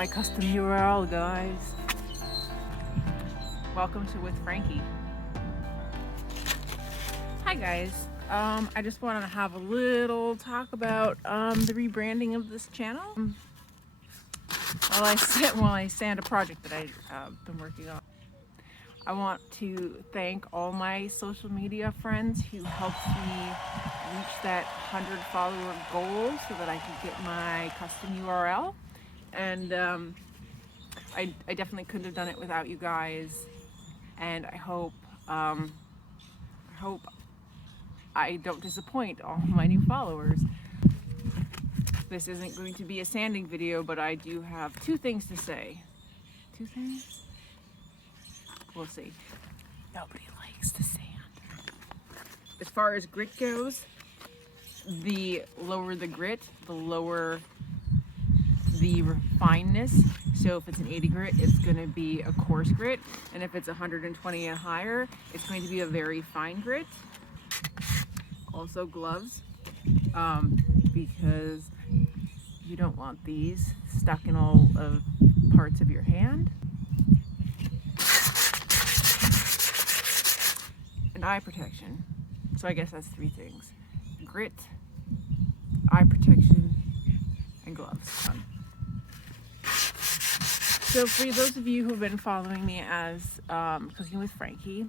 my custom URL, guys. Welcome to With Frankie. Hi guys. I just wanted to have a little talk about the rebranding of this channel. While I sand a project that I've been working on. I want to thank all my social media friends who helped me reach that 100 follower goal so that I could get my custom URL. And I definitely couldn't have done it without you guys. And I hope I don't disappoint all my new followers. This isn't going to be a sanding video, but I do have two things to say. Two things? We'll see. Nobody likes to sand. As far as grit goes, the lower the grit, the lower the refinedness. So if it's an 80 grit, it's going to be a coarse grit. And if it's 120 and higher, it's going to be a very fine grit. Also gloves, because you don't want these stuck in all of parts of your hand. And eye protection. So I guess that's three things: grit, eye protection, and gloves. So for those of you who've been following me as Cooking with Frankie,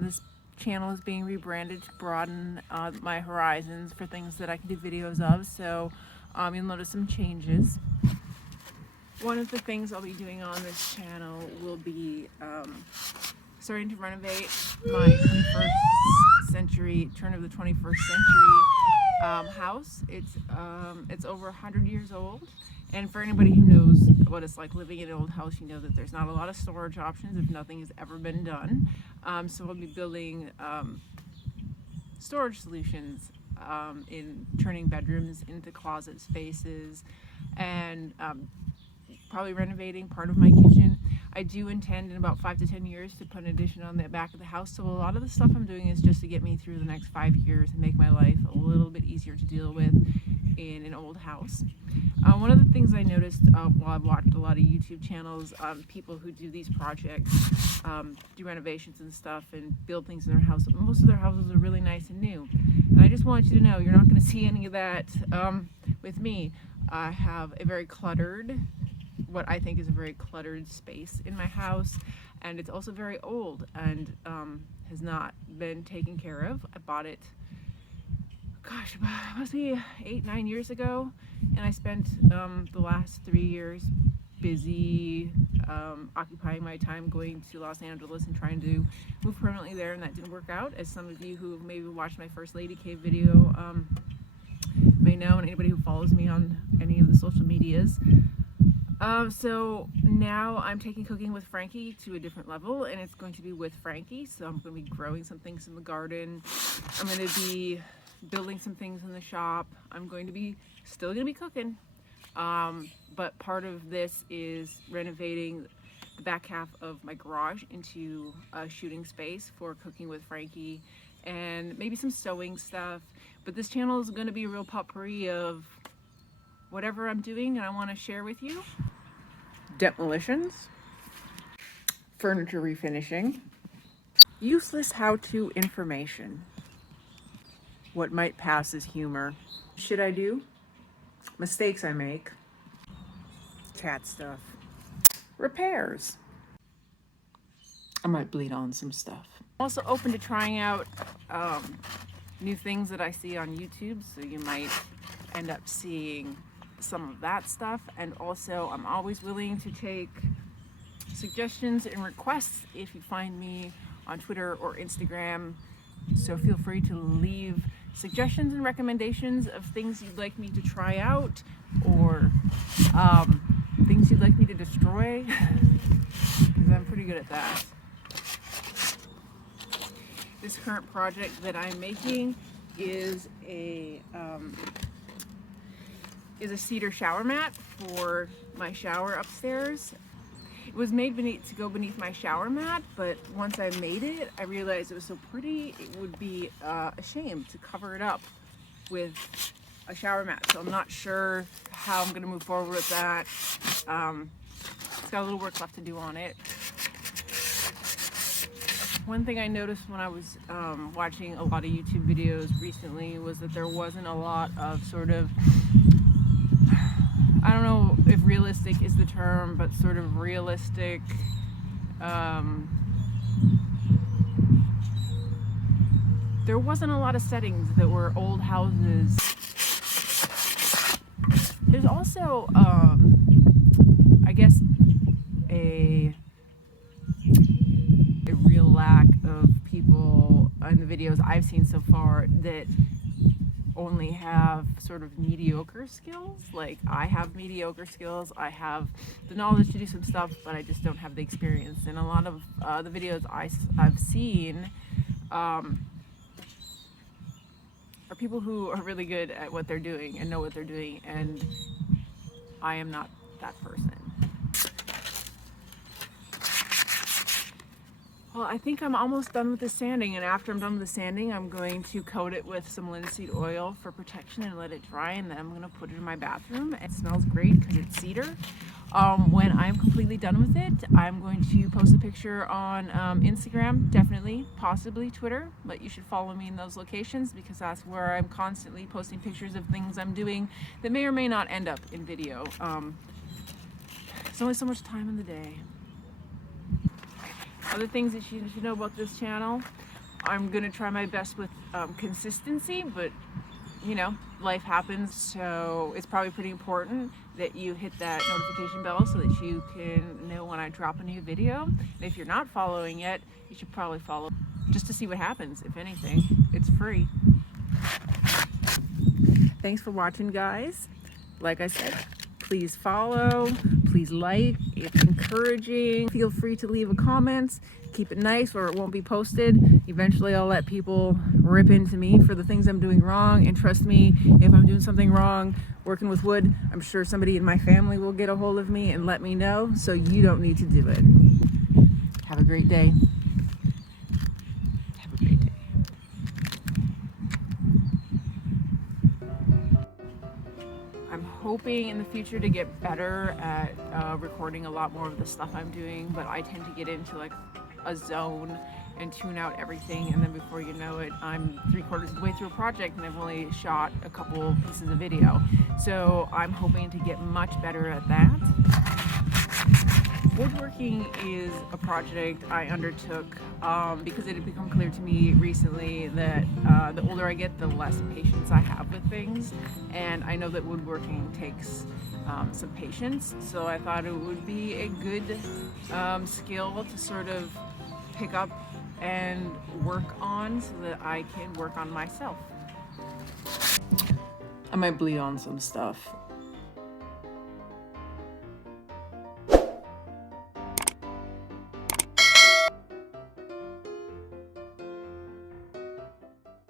this channel is being rebranded to broaden my horizons for things that I can do videos of. So you'll notice some changes. One of the things I'll be doing on this channel will be starting to renovate my 21st century, turn of the 21st century house. It's over 100 years old, and for anybody who knows what it's like living in an old house, you know that there's not a lot of storage options if nothing has ever been done. So we'll be building storage solutions in turning bedrooms into closet spaces, and probably renovating part of my kitchen. I do intend in about 5 to 10 years to put an addition on the back of the house. So a lot of the stuff I'm doing is just to get me through the next 5 years and make my life a little bit easier to deal with in an old house. One of the things I noticed while I've watched a lot of YouTube channels, people who do these projects, do renovations and stuff and build things in their house, most of their houses are really nice and new. And I just want you to know, you're not going to see any of that with me. I have a very cluttered, what I think is a very cluttered space in my house, and it's also very old and has not been taken care of. I bought it, gosh, it must be 8-9 years ago, and I spent the last 3 years busy occupying my time going to Los Angeles and trying to move permanently there, and that didn't work out, as some of you who maybe watched my first Lady Cave video may know, and anybody who follows me on any of the social medias. So now I'm taking Cooking with Frankie to a different level, and it's going to be with Frankie. So I'm going to be growing some things in the garden. I'm going to be building some things in the shop. I'm going to be still going to be cooking. But part of this is renovating the back half of my garage into a shooting space for Cooking with Frankie, and maybe some sewing stuff. But this channel is going to be a real potpourri of whatever I'm doing and I want to share with you. Demolitions, furniture refinishing, useless how-to information, what might pass as humor, should I do, mistakes I make, cat stuff, repairs. I might bleed on some stuff. I'm also open to trying out new things that I see on YouTube, so you might end up seeing some of that stuff. And also I'm always willing to take suggestions and requests if you find me on Twitter or Instagram, so feel free to leave suggestions and recommendations of things you'd like me to try out, or things you'd like me to destroy, because I'm pretty good at that. This current project that I'm making is a cedar shower mat for my shower upstairs. It was made to go beneath my shower mat, but once I made it, I realized it was so pretty, it would be a shame to cover it up with a shower mat, so I'm not sure how I'm going to move forward with that. It's got a little work left to do on it. One thing I noticed when I was watching a lot of YouTube videos recently was that there wasn't a lot of sort of, I don't know if realistic is the term, but sort of realistic there wasn't a lot of settings that were old houses. There's also, I guess, a real lack of people in the videos I've seen so far that only have sort of mediocre skills. Like, I have mediocre skills, I have the knowledge to do some stuff, but I just don't have the experience. And a lot of the videos I've seen are people who are really good at what they're doing and know what they're doing, and I am not that person. Well, I think I'm almost done with the sanding, and after I'm done with the sanding, I'm going to coat it with some linseed oil for protection and let it dry, and then I'm going to put it in my bathroom. It smells great because it's cedar. When I'm completely done with it, I'm going to post a picture on Instagram, definitely, possibly Twitter, but you should follow me in those locations because that's where I'm constantly posting pictures of things I'm doing that may or may not end up in video. There's only so much time in the day. Other things that you should know about this channel, I'm going to try my best with consistency, but you know, life happens, so it's probably pretty important that you hit that notification bell so that you can know when I drop a new video. And if you're not following yet, you should probably follow just to see what happens. If anything, it's free. Thanks for watching, guys. Like I said, please follow, please like, it's encouraging. Feel free to leave a comment. Keep it nice or it won't be posted. Eventually I'll let people rip into me for the things I'm doing wrong, and trust me, if I'm doing something wrong working with wood, I'm sure somebody in my family will get a hold of me and let me know, so you don't need to do it. Have a great day. Have a great day. I'm hoping in the future to get better at recording a lot more of the stuff I'm doing, but I tend to get into like a zone and tune out everything, and then before you know it, I'm 3/4 of the way through a project and I've only shot a couple pieces of video. So I'm hoping to get much better at that. Woodworking is a project I undertook because it had become clear to me recently that the older I get, the less patience I have with things, and I know that woodworking takes some patience, so I thought it would be a good skill to sort of pick up and work on so that I can work on myself. I might bleed on some stuff.